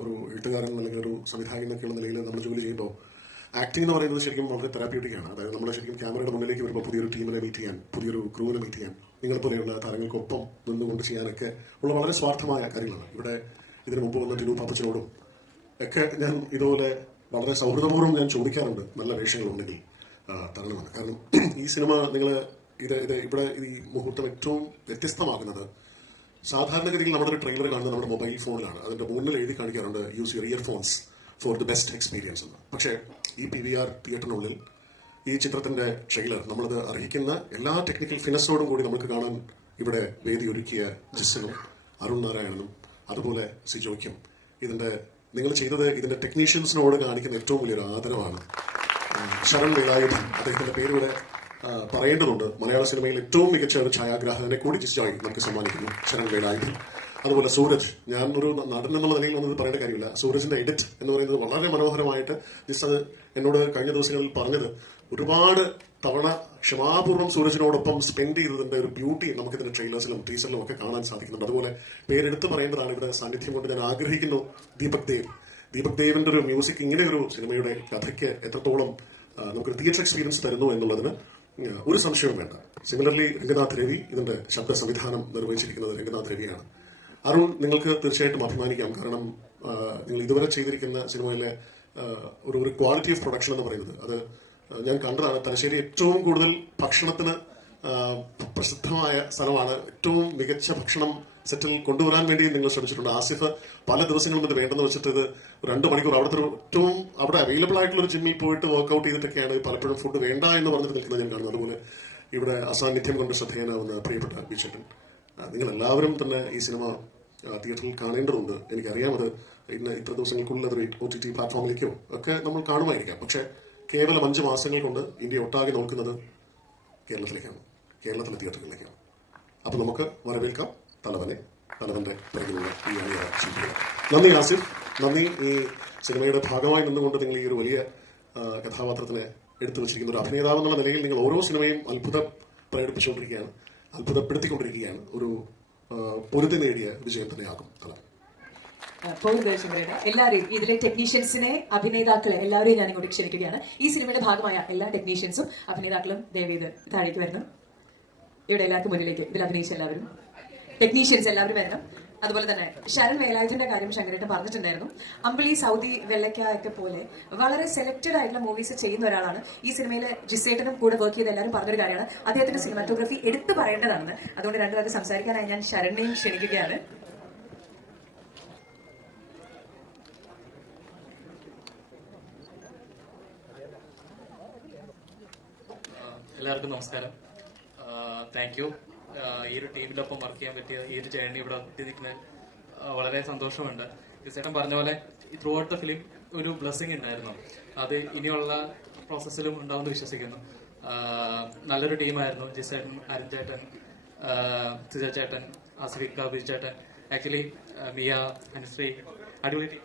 ഒരു എഴുത്തുകാരൻ അല്ലെങ്കിൽ ഒരു സംവിധായകൻ എന്നൊക്കെയുള്ള നിലയിൽ നമ്മൾ ജോലി ചെയ്യുമ്പോൾ ആക്ടിംഗ് എന്ന് പറയുന്നത് ശരിക്കും വളരെ തെറാപ്യൂട്ടിക്കാണ്. അതായത് നമ്മൾ ശരിക്കും ക്യാമറയുടെ മുന്നിലേക്ക് വരുമ്പോൾ പുതിയൊരു ടീമിനെ മീറ്റ് ചെയ്യാൻ, പുതിയൊരു ക്രൂവിനെ മീറ്റ് ചെയ്യാൻ, നിങ്ങളെപ്പോലെയുള്ള താരങ്ങൾക്കൊപ്പം നിന്നുകൊണ്ട് ചെയ്യാനൊക്കെ ഉള്ള വളരെ സ്വാർത്ഥമായ കാര്യങ്ങളാണ്. ഇവിടെ ഇതിനു മുമ്പ് വന്ന ടിനു പാപ്പച്ചനോടും ഒക്കെ ഞാൻ ഇതുപോലെ വളരെ സൗഹൃദപൂർവ്വം ഞാൻ ചോദിക്കാറുണ്ട്, നല്ല വേഷങ്ങളുണ്ടെങ്കിൽ തരണമെന്ന്. കാരണം ഈ സിനിമ നിങ്ങൾ ഇവിടെ ഈ മുഹൂർത്തം ഏറ്റവും വ്യത്യസ്തമാകുന്നത്, സാധാരണഗതിയിൽ നമ്മുടെ ഒരു ട്രെയിലർ കാണുന്നത് നമ്മുടെ മൊബൈൽ ഫോണിലാണ്. അതിന്റെ മുന്നിൽ എഴുതി കാണിക്കാറുണ്ട് use your earphones for the best experience എന്ന്. പക്ഷേ ഈ PVR തിയേറ്ററിനുള്ളിൽ ഈ ചിത്രത്തിന്റെ ട്രെയിലർ നമ്മളത് അർഹിക്കുന്ന എല്ലാ ടെക്നിക്കൽ ഫിനസോടും കൂടി നമുക്ക് കാണാൻ ഇവിടെ വേദി ഒരുക്കിയ ജിസിനും അരുൺ നാരായണനും അതുപോലെ സിജോയ്ക്കും നിങ്ങൾ ചെയ്തത് ഇതിന്റെ ടെക്നീഷ്യൻസിനോട് കാണിക്കുന്ന ഏറ്റവും വലിയൊരു ആദരവാണ്. ശരൺ വേലായുധൻ, അദ്ദേഹത്തിന്റെ പേരിവിടെ പറയേണ്ടതുണ്ട്. മലയാള സിനിമയിൽ ഏറ്റവും മികച്ച ഒരു ഛായാഗ്രാഹകനെ കൂടി ജിസ് ജോയ് നമുക്ക് സമ്മാനിക്കുന്നു, ശരൺ വേലായുധൻ. അതുപോലെ സൂരജ്, ഞാൻ ഒരു നടൻ എന്നുള്ള നിലയിൽ വന്നത് പറയേണ്ട കാര്യമില്ല. സൂരജിന്റെ എഡിറ്റ് എന്ന് പറയുന്നത് വളരെ മനോഹരമായിട്ട് ജിസ് അത് എന്നോട് കഴിഞ്ഞ ദിവസങ്ങളിൽ പറഞ്ഞത് ഒരുപാട് തവണ ക്ഷമാപൂർവ്വം സൂരജിനോടൊപ്പം സ്പെൻഡ് ചെയ്തതിന്റെ ഒരു ബ്യൂട്ടി നമുക്ക് ഇതിന്റെ ട്രെയിലേഴ്സിലും ടീസറിലും ഒക്കെ കാണാൻ സാധിക്കുന്നുണ്ട്. അതുപോലെ പേരെടുത്ത് പറയേണ്ടതാണ് ഇവിടെ സാന്നിധ്യം കൊണ്ട് ഞാൻ ആഗ്രഹിക്കുന്നു ദീപക് ദേവിന്റെ ഒരു മ്യൂസിക് ഇങ്ങനെ ഒരു സിനിമയുടെ കഥയ്ക്ക് എത്രത്തോളം നമുക്കൊരു തിയേറ്റർ എക്സ്പീരിയൻസ് തരുന്നു എന്നുള്ളതിന് ഒരു സംശയവും വേണ്ട. സിമിലർലി രംഗനാഥ് രവി ഇതിന്റെ ശബ്ദ സംവിധാനം നിർവഹിച്ചിരിക്കുന്നത് രംഗനാഥ് രവിയാണ്. അരുൺ, നിങ്ങൾക്ക് തീർച്ചയായിട്ടും അഭിമാനിക്കാം. കാരണം നിങ്ങൾ ഇതുവരെ ചെയ്തിരിക്കുന്ന സിനിമയിലെ ഒരു ക്വാളിറ്റി ഓഫ് പ്രൊഡക്ഷൻ എന്ന് പറയുന്നത് അത് ഞാൻ കണ്ടതാണ്. തലശ്ശേരി ഏറ്റവും കൂടുതൽ ഭക്ഷണത്തിന് പ്രസിദ്ധമായ സ്ഥലമാണ്. ഏറ്റവും മികച്ച ഭക്ഷണം സെറ്റിൽ കൊണ്ടുവരാൻ വേണ്ടി നിങ്ങൾ ശ്രമിച്ചിട്ടുണ്ട്. ആസിഫ് പല ദിവസങ്ങളും ഇത് വേണ്ടെന്ന് വെച്ചിട്ട് ഇത് 2 മണിക്കൂർ അവിടുത്തെ ഏറ്റവും അവിടെ അവൈലബിൾ ആയിട്ടുള്ള ഒരു ജിമ്മിൽ പോയിട്ട് വർക്ക്ഔട്ട് ചെയ്തിട്ടൊക്കെയാണ് പലപ്പോഴും ഫുഡ് വേണ്ട എന്ന് പറഞ്ഞിട്ട് നിൽക്കുന്നത് ഞാൻ കാണുന്നത്. അതുപോലെ ഇവിടെ അസാന്നിധ്യം കൊണ്ട് ശ്രദ്ധേയനാവുന്ന പ്രിയപ്പെട്ട ബിചേട്ടൻ, നിങ്ങൾ എല്ലാവരും തന്നെ ഈ സിനിമ തിയേറ്ററിൽ കാണേണ്ടതുണ്ട്. എനിക്കറിയാം അത് ഇന്ന് ഇത്ര ദിവസങ്ങൾക്കുള്ളിൽ അതൊരു OTT പ്ലാറ്റ്ഫോമിലേക്കോ ഒക്കെ നമ്മൾ കാണുമായിരിക്കാം. പക്ഷേ കേവലം 5 മാസങ്ങൾ കൊണ്ട് ഇന്ത്യ ഒട്ടാകെ നോക്കുന്നത് കേരളത്തിലേക്കാണ്, കേരളത്തിലെ തിയേറ്ററുകളിലേക്കാണ്. അപ്പൊ നമുക്ക് വരവേൽക്കാം തലവന്റെ പിറകിലുള്ള ഈ അണിയറ ശില്പികൾ. നന്ദി ആസിഫ്, നന്ദി. ഈ സിനിമയുടെ ഭാഗമായി നിന്നുകൊണ്ട് നിങ്ങൾ ഈ ഒരു വലിയ കഥാപാത്രത്തിനെ എടുത്തു വെച്ചിരിക്കുന്ന ഒരു അഭിനേതാവ് എന്നുള്ള നിലയിൽ നിങ്ങൾ ഓരോ സിനിമയും അത്ഭുതം പ്രകടിപ്പിച്ചുകൊണ്ടിരിക്കുകയാണ്, അത്ഭുതപ്പെടുത്തിക്കൊണ്ടിരിക്കുകയാണ്. ഒരു പൊരുതി നേടിയ വിജയം തന്നെയാകും തലവൻ. എല്ലാവരെയും ഇതിലെ ടെക്നീഷ്യൻസിനെ, അഭിനേതാക്കളെ എല്ലാവരെയും ഞാൻ ഇങ്ങോട്ട് ക്ഷണിക്കുകയാണ്. ഈ സിനിമയുടെ ഭാഗമായ എല്ലാ ടെക്നീഷ്യൻസും അഭിനേതാക്കളും ദയവേത് താഴേക്ക് വരണം. ഇവിടെ എല്ലാവർക്കും മുന്നിലേക്ക് ഇതിൽ അഭിനയിച്ച എല്ലാവരും ടെക്നീഷ്യൻസ് എല്ലാവരും വരണം. അതുപോലെ തന്നെ ശരൺ വേലായുധന്റെ കാര്യം ശങ്കരേട്ടൻ പറഞ്ഞിട്ടുണ്ടായിരുന്നു. അമ്പിളി, സൗദി, വെള്ളയ്ക്ക ഒക്കെ പോലെ വളരെ സെലക്ടഡ് ആയിട്ടുള്ള മൂവീസ് ചെയ്യുന്ന ഒരാളാണ്. ഈ സിനിമയിൽ ജിസേട്ടനും കൂടെ വർക്ക് ചെയ്ത് എല്ലാവരും പറഞ്ഞൊരു കാര്യമാണ് അദ്ദേഹത്തിന്റെ സിനിമാറ്റോഗ്രഫി എടുത്തു പറയേണ്ടതാണെന്ന്. അതുകൊണ്ട് രണ്ടുപേർക്ക് സംസാരിക്കാനായി ഞാൻ ശരണിനെയും ക്ഷണിക്കുകയാണ്. എല്ലാവർക്കും നമസ്കാരം. Thank U. ഈ ഒരു ടീമിലൊപ്പം വർക്ക് ചെയ്യാൻ പറ്റിയ ഈ ഒരു ജേർണി ഇവിടെ എത്തിയിരിക്കുന്നതിൽ വളരെ സന്തോഷമുണ്ട്. ചേട്ടൻ പറഞ്ഞ പോലെ ത്രൂ ഔട്ട് ദ ഫിലിം ഒരു ബ്ലെസ്സിങ് ഉണ്ടായിരുന്നു. അത് ഇനിയുള്ള പ്രോസസ്സിലും ഉണ്ടാവുമെന്ന് വിശ്വസിക്കുന്നു. നല്ലൊരു ടീമായിരുന്നു. ജിസേട്ടൻ, അരുൺ ചേട്ടൻ, സിജ ചേട്ടൻ, ആസിഫിക്ക, ബിജു ചേട്ടൻ, ആക്ച്വലി മിയ, അനുശ്രീ, അടിപൊളി ടീം.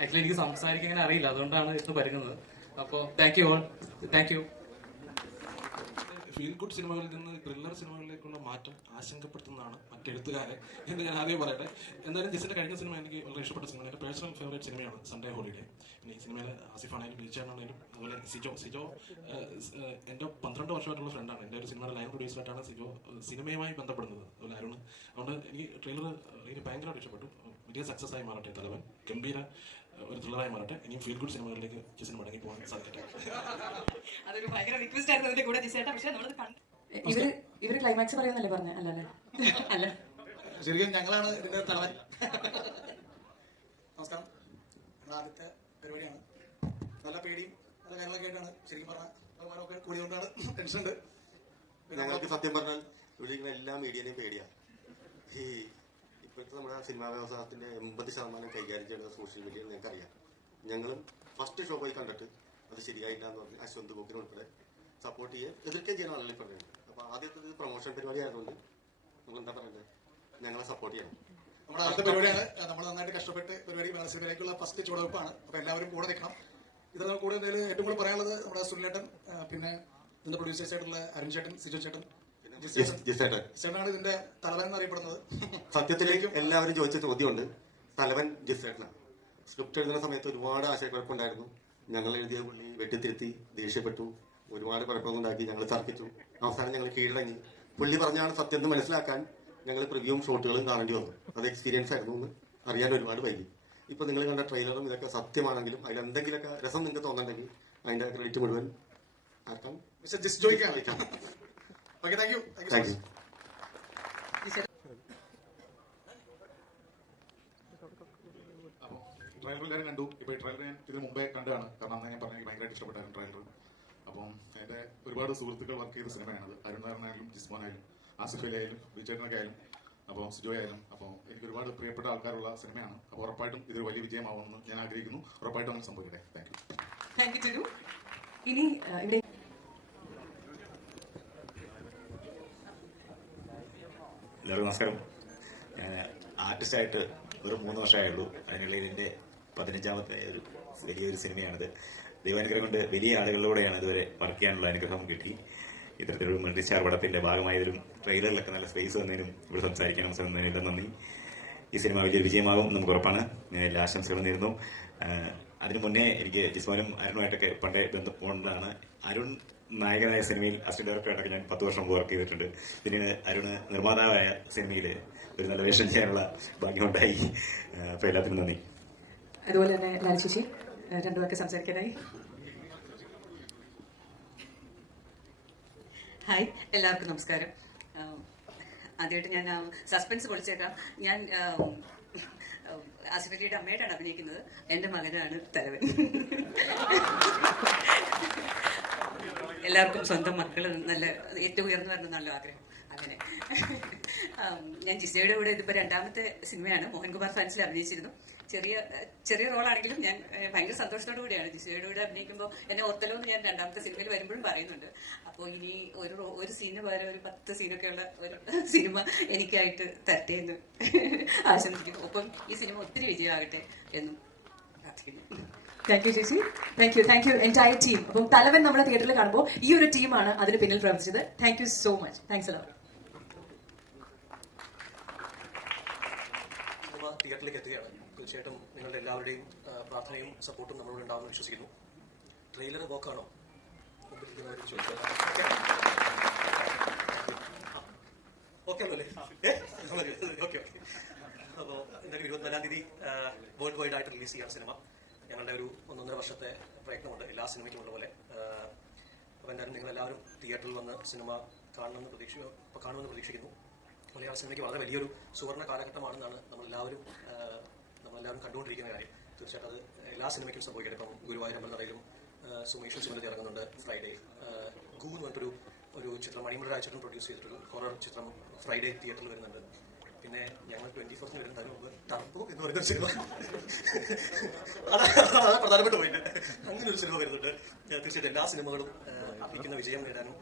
ആക്ച്വലി എനിക്ക് സംസാരിക്കാൻ അറിയില്ല, അതുകൊണ്ടാണ് ഇന്ന് വരുന്നത്. അപ്പോൾ thank you all. Thank you. Feel good സിനിമകളിൽ നിന്ന് ത്രില്ലർ സിനിമകളിലേക്കുള്ള മാറ്റം ആശങ്കപ്പെടുത്തുന്നതാണ് മറ്റെഴുത്തുകാരെ എന്ന് ഞാൻ ആദ്യം പറയട്ടെ. എന്തായാലും ജിസിന്റെ കഴിഞ്ഞ സിനിമ എനിക്ക് വളരെ ഇഷ്ടപ്പെട്ട സിനിമ, എൻ്റെ പേഴ്സണൽ ഫേവറേറ്റ് സിനിമയാണ് സൺഡേ ഹോളിഡേ. പിന്നെ ഈ സിനിമയിൽ ആസിഫാണെങ്കിലും ബിജാണെങ്കിലും അതുപോലെ സിജോ എൻ്റെ 12 വർഷമായിട്ടുള്ള ഫ്രണ്ടാണ്. എൻ്റെ ഒരു സിനിമയുടെ ലൈൻ പ്രൊഡ്യൂസറായിട്ടാണ് സിജോ സിനിമയുമായി ബന്ധപ്പെടുന്നത്. അതുപോലെ അരുൺ. അതുകൊണ്ട് എനിക്ക് ട്രെയിലർ എനിക്ക് ഭയങ്കരമായിട്ട് ഇഷ്ടപ്പെട്ടു. വലിയ സക്സസ് ആയി മാറട്ടെ തലവൻ, ഗംഭീര ഒരു ത്രില്ലറായി മാറട്ടെ. ഇനിയും ഫീൽ ഗുഡ് സിനിമകളിലേക്ക് ജിസിന് മടങ്ങി പോകാൻ സാധിക്കട്ടെ. അതൊരു ഭയങ്കര റിക്വസ്റ്റ് ആയിരുന്നു ഇതിന്റെ കൂടെ ജിസേട്ടാ. പക്ഷെ ഇവര് ക്ലൈമാക്സ് പറയുന്നല്ലേ പറഞ്ഞ? അല്ലല്ലേ? അല്ല, ശരിക്കും ഞങ്ങളാണ് ഇതിന്റെ തലവൻ. നമസ്കാരം. നമ്മുടെ ആദ്യത്തെ പരിപാടിയാണ്. നല്ല പേടിയും നല്ല കാര്യങ്ങളൊക്കെ ആയിട്ടാണ് ശരിക്കും പറഞ്ഞാൽ ബഹുമാനമൊക്കെ കൂടിയോണ്ടാണ് ടെൻഷൻ ഉണ്ട്. ഞങ്ങൾക്ക് സത്യം പറഞ്ഞാൽ ഇവിടെ എല്ലാ മീഡിയനെയും പേടിയാണ്. ഈ ഇപ്പോഴത്തെ നമ്മുടെ സിനിമാ വ്യവസായത്തിന്റെ 80% കൈകാര്യം ചെയ്യുന്ന സോഷ്യൽ മീഡിയ ഞങ്ങൾക്കറിയാം. ഞങ്ങളും ഫസ്റ്റ് ഷോ പോയി കണ്ടിട്ട് അത് ശരിയായില്ല എന്ന് പറഞ്ഞ് അശ്വന്ത് ബുക്കിന് ഉൾപ്പെടെ സപ്പോർട്ട് ചെയ്യുക എതിർക്കുകയും ചെയ്യുന്ന ആളുകളെ പറയുന്നത്. അപ്പൊ ആദ്യത്തെ പ്രൊമോഷൻ പരിപാടി ആയതുകൊണ്ട് നമ്മൾ എന്താ പറയുന്നത്, ഞങ്ങളെ സപ്പോർട്ട് ചെയ്യണം. നമ്മുടെ ആദ്യത്തെ പരിപാടിയാണ്. നമ്മൾ നന്നായിട്ട് കഷ്ടപ്പെട്ട് പരിപാടി സിനിമയിലേക്കുള്ള ഫസ്റ്റ് ചുവടുവെപ്പാണ്. അപ്പൊ എല്ലാവരും കൂടെ നിൽക്കണം. ഇത് കൂടെ ഏറ്റവും കൂടുതൽ പറയാനുള്ളത് നമ്മുടെ സുനിലേട്ടൻ, പിന്നെ ഇതിന്റെ പ്രൊഡ്യൂസേഴ്സ് ആയിട്ടുള്ള അരുൺ ചേട്ടൻ, സിജോ ചേട്ടൻ, ജിസേട്ടനാണ് ഇതിന്റെ തലവൻ എന്നറിയപ്പെടുന്നത്. സത്യത്തിലേക്ക് എല്ലാവരും ചോദിച്ച ചോദ്യമുണ്ട്. തലവൻ ജിസേട്ടനാണ്. സ്ക്രിപ്റ്റ് എഴുതുന്ന സമയത്ത് ഒരുപാട് ആശയക്കുഴപ്പമുണ്ടായിരുന്നു. ഞങ്ങൾ എഴുതിയ പുള്ളി വെട്ടിത്തിരുത്തി, ദേഷ്യപ്പെട്ടു, ഒരുപാട് കുഴപ്പങ്ങളുണ്ടാക്കി, ഞങ്ങൾ തർക്കിച്ചു. അവസാനം ഞങ്ങൾ കീഴടങ്ങി. പുള്ളി പറഞ്ഞാണ് സത്യം എന്ന് മനസ്സിലാക്കാൻ ഞങ്ങൾ പ്രിവ്യൂവും ഷോട്ടുകളും കാണേണ്ടി വന്നു. അത് എക്സ്പീരിയൻസ് ആയിരുന്നു എന്ന് അറിയാൻ ഒരുപാട് വൈകി. ഇപ്പൊ നിങ്ങൾ കണ്ട ട്രെയിലറും ഇതൊക്കെ സത്യമാണെങ്കിലും അതിലെന്തെങ്കിലുമൊക്കെ രസം നിങ്ങൾക്ക് തോന്നുന്നുണ്ടെങ്കിൽ അതിന്റെ ക്രെഡിറ്റ് മുഴുവൻ ആർക്കാണ്? Thank you. അപ്പോൾ ട്രെയിലർ എല്ലാവരും കണ്ടു. ഇപ്പോൾ ഈ ട്രെയിലർ ഞാൻ ഇതിന് മുമ്പേ കണ്ടതാണ്. കാരണം അന്ന് ഞാൻ പറഞ്ഞ എനിക്ക് ഭയങ്കരമായിട്ട് ഇഷ്ടപ്പെട്ടായിരുന്നു ട്രെയിലർ. അപ്പം എൻ്റെ ഒരുപാട് സുഹൃത്തുക്കൾ വർക്ക് ചെയ്ത സിനിമയാണത്. അരുണായിരുന്നായാലും, ജിസ്മോനായാലും, ആസിഫിലായാലും, ബിജേട്ടനൊക്കെ ആയാലും, അപ്പോൾ സിജോ ആയാലും. അപ്പോൾ എനിക്ക് ഒരുപാട് പ്രിയപ്പെട്ട ആൾക്കാരുള്ള സിനിമയാണ്. അപ്പോൾ ഉറപ്പായിട്ടും ഇതൊരു വലിയ വിജയമാവുമെന്ന് ഞാൻ ആഗ്രഹിക്കുന്നു. ഉറപ്പായിട്ടും അങ്ങനെ സംഭവിക്കട്ടെ. Thank you. ഇനി ഇവിടെ എല്ലാവർക്കും നമസ്കാരം. ഞാൻ ആർട്ടിസ്റ്റായിട്ട് ഒരു 3 വർഷമായുള്ളൂ. അതിനുള്ള ഇതിൻ്റെ 15ാമത്തെ ഒരു വലിയൊരു സിനിമയാണിത്. ദൈവാനുഗ്രഹം കൊണ്ട് വലിയ ആളുകളിലൂടെയാണ് ഇതുവരെ വർക്ക് ചെയ്യാനുള്ള അനുഗ്രഹം കിട്ടി. ഇത്തരത്തിലൊരു മൾട്ടി സ്റ്റാർ പടത്തിന്റെ ഭാഗമായതിലും ട്രെയിലറിലൊക്കെ നല്ല സ്പേസ് വന്നതിനും ഇവിടെ സംസാരിക്കാൻ അവസരം തന്നതിനും നന്ദി. ഈ സിനിമ വലിയൊരു വിജയമാകും നമുക്ക് ഉറപ്പാണ്. ഞാൻ എല്ലാ ആശംസകളും നേരുന്നു. അതിനു മുന്നേ എനിക്ക് ജിസ്മോനും അരുണുമായിട്ടൊക്കെ പണ്ടേ ബന്ധമുണ്ടാണ്. അരുൺ നായകനായ സിനിമയിൽ അസിസ്റ്റന്റ് ഡയറക്ടറായിട്ടൊക്കെ ഞാൻ 10 വർഷം മുമ്പ് വർക്ക് ചെയ്തിട്ടുണ്ട്. പിന്നീട് അരുണ് നിർമ്മാതാവായ സിനിമയിൽ ഒരു നല്ല വേഷം ചെയ്യാനുള്ള ഭാഗ്യമുണ്ടായി. അപ്പോൾ എല്ലാത്തിനും നന്ദി. അതുപോലെ തന്നെ ലാൽ ശശി രണ്ടു പേർക്ക് സംസാരിക്കാനായി. ഹായ്, എല്ലാവർക്കും നമസ്കാരം. ആദ്യമായിട്ട് ഞാൻ സസ്പെൻസ് പൊളിച്ചേക്കാം. ഞാൻ ആസിഫലിയുടെ അമ്മയായിട്ടാണ് അഭിനയിക്കുന്നത്. എൻ്റെ മകനാണ് തലവൻ. എല്ലാവർക്കും സ്വന്തം മക്കൾ നല്ല ഏറ്റവും ഉയർന്നു വരണമെന്നുള്ള ആഗ്രഹം. അങ്ങനെ ഞാൻ ജിസയുടെ കൂടെ ഇതിപ്പോൾ 2ാമത്തെ സിനിമയാണ്. മോഹൻകുമാർ ഫാൻസിൽ അഭിനയിച്ചിരുന്നു. ചെറിയ റോളാണെങ്കിലും ഞാൻ ഭയങ്കര സന്തോഷത്തോടു കൂടിയാണ് ജിസയുടെ കൂടെ അഭിനയിക്കുമ്പോൾ. എന്നെ ഓർത്തലോ എന്ന് ഞാൻ 2ാമത്തെ സിനിമയിൽ വരുമ്പോഴും പറയുന്നുണ്ട്. അപ്പോൾ ഇനി ഒരു സീന് പോലെ ഒരു 10 സീനൊക്കെയുള്ള ഒരു സിനിമ എനിക്കായിട്ട് തരട്ടെ എന്ന് ആശംസിക്കുന്നു. ഒപ്പം ഈ സിനിമ ഒത്തിരി വിജയമാകട്ടെ എന്നും പ്രാർത്ഥിക്കുന്നു. താങ്ക് യു ചേച്ചി. Thank you entire team. അപ്പം തലവൻ നമ്മുടെ തിയേറ്ററിൽ കാണുമ്പോൾ ഈ ഒരു ടീമാണ് അതിന് പിന്നിൽ പ്രവർത്തിച്ചത്. Thank you so much. Thanks എല്ലാം. സിനിമ തിയേറ്ററിലേക്ക് എത്തുകയാണ്. തീർച്ചയായിട്ടും നിങ്ങളുടെ എല്ലാവരുടെയും പ്രാർത്ഥനയും സപ്പോർട്ടും നമ്മളോട് ഉണ്ടാവുമെന്ന് വിശ്വസിക്കുന്നു. ട്രെയിലർ വോക്കാണോ? ഓക്കെ ആണല്ലേ? ഓക്കെ. അപ്പോൾ എന്തായാലും 24-ാം തീയതി വേൾഡ് വൈഡ് ആയിട്ട് റിലീസ് ചെയ്യാൻ സിനിമ. ഞങ്ങളുടെ ഒരു 1.5 വർഷത്തെ പ്രയത്നമുണ്ട് എല്ലാ സിനിമയ്ക്കും ഉള്ള പോലെ. അപ്പോൾ എന്തായാലും നിങ്ങളെല്ലാവരും തിയേറ്ററിൽ വന്ന് സിനിമ കാണുമെന്ന് പ്രതീക്ഷിക്കുന്നു. മലയാള സിനിമയ്ക്ക് വളരെ വലിയൊരു സുവർണ്ണ കാലഘട്ടമാണെന്നാണ് നമ്മളെല്ലാവരും കണ്ടുകൊണ്ടിരിക്കുന്ന കാര്യം. തീർച്ചയായിട്ടും അത് എല്ലാ സിനിമയ്ക്കും സംഭവിക്കട്ടെ. ഇപ്പം ഗുരുവായൂരമ്പലം നടയിലും സുമേഷും സിനിമയിൽ ഇറങ്ങുന്നുണ്ട്. ഫ്രൈഡേ ഗൂ എന്ന് പറഞ്ഞിട്ടൊരു ചിത്രം മണിമുര രാജേട്ടൻ പ്രൊഡ്യൂസ് ചെയ്തിട്ടൊരു ഹൊറർ ചിത്രം ഫ്രൈഡേ തിയേറ്ററിൽ വരുന്നുണ്ട്. പിന്നെ ഞങ്ങൾ 24th വരുന്നതിന് മുമ്പ് ടർബോ എന്ന് പറയുന്ന സിനിമ, അതാണ് പ്രധാനപ്പെട്ട പോയിന്റ്. അങ്ങനെ ഒരു സിനിമ വരുന്നുണ്ട്. തീർച്ചയായിട്ടും എല്ലാ സിനിമകളും അർഹിക്കുന്ന വിജയം നേടാനും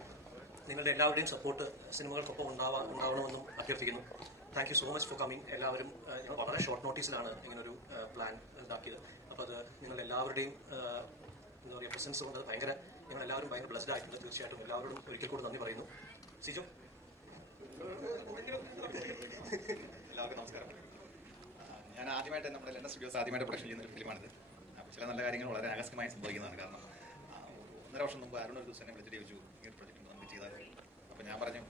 നിങ്ങളുടെ എല്ലാവരുടെയും സപ്പോർട്ട് സിനിമകൾക്കൊപ്പം ഉണ്ടാവണമെന്നും അഭ്യർത്ഥിക്കുന്നു. Thank you so much for coming. എല്ലാവരും ഞങ്ങൾ വളരെ ഷോർട്ട് നോട്ടീസിലാണ് ഇങ്ങനൊരു പ്ലാൻ ഇതാക്കിയത്. അപ്പോൾ അത് നിങ്ങളുടെ എല്ലാവരുടെയും എന്താ പറയുക പ്രസൻസ് കൊണ്ട് അത് ഞങ്ങളെല്ലാവരും ഭയങ്കര ബ്ലസ്ഡ് ആയിട്ടുണ്ട്. തീർച്ചയായിട്ടും എല്ലാവരോടും ഒരിക്കൽ കൂടി നന്ദി പറയുന്നു. സിജോ. എല്ലാവർക്കും നമസ്കാരം. ഞാൻ ആദ്യമായിട്ട് നമ്മുടെ ലണ്ടൻ സ്റ്റുഡിയോസ് ആദ്യമായിട്ട് പ്രൊഡക്ഷൻ ചെയ്യുന്ന ഒരു ഫിലിമാണിത്. അപ്പോൾ ചില നല്ല കാര്യങ്ങൾ വളരെ ആകസ്മികമായി സംഭവിക്കുന്നതാണ്. കാരണം 1.5 വർഷം മുമ്പ് അരുൺ ഒരു ദിവസം എന്നെ വിളിച്ചിട്ട് ചോദിച്ചു, ഈ ഒരു പ്രൊജക്റ്റ് നമുക്ക് ചെയ്താൽ. അപ്പോൾ ഞാൻ പറഞ്ഞു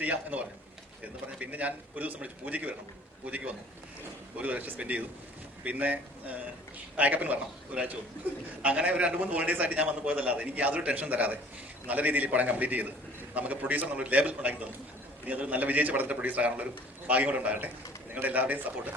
ചെയ്യാം എന്ന് പറഞ്ഞു. പിന്നെ ഞാൻ ഒരു ദിവസം വിളിച്ചു, പൂജയ്ക്ക് വന്നു. 1 ആഴ്ച സ്പെൻഡ് ചെയ്തു. പിന്നെ പാക്കപ്പിന് വരണം, 1 ആഴ്ച വന്നു. അങ്ങനെ ഒരു 2-3 ഹോളിഡേയ്സ് ആയിട്ട് ഞാൻ വന്നു പോയതല്ലാതെ എനിക്ക് യാതൊരു ടെൻഷൻ തരാതെ നല്ല രീതിയിൽ പടം കംപ്ലീറ്റ് ചെയ്ത് നമുക്ക് പ്രൊഡ്യൂസർ നമ്മളൊരു ലേബൽ ഉണ്ടാക്കി തന്നു. ഇനി അതൊരു നല്ല വിജയിച്ച പടത്തിന്റെ പ്രൊഡ്യൂസർ ആകാനുള്ളൊരു ഭാഗ്യം കൂടെ ഉണ്ടാകട്ടെ. നിങ്ങളുടെ എല്ലാവരുടെയും സപ്പോർട്ട്.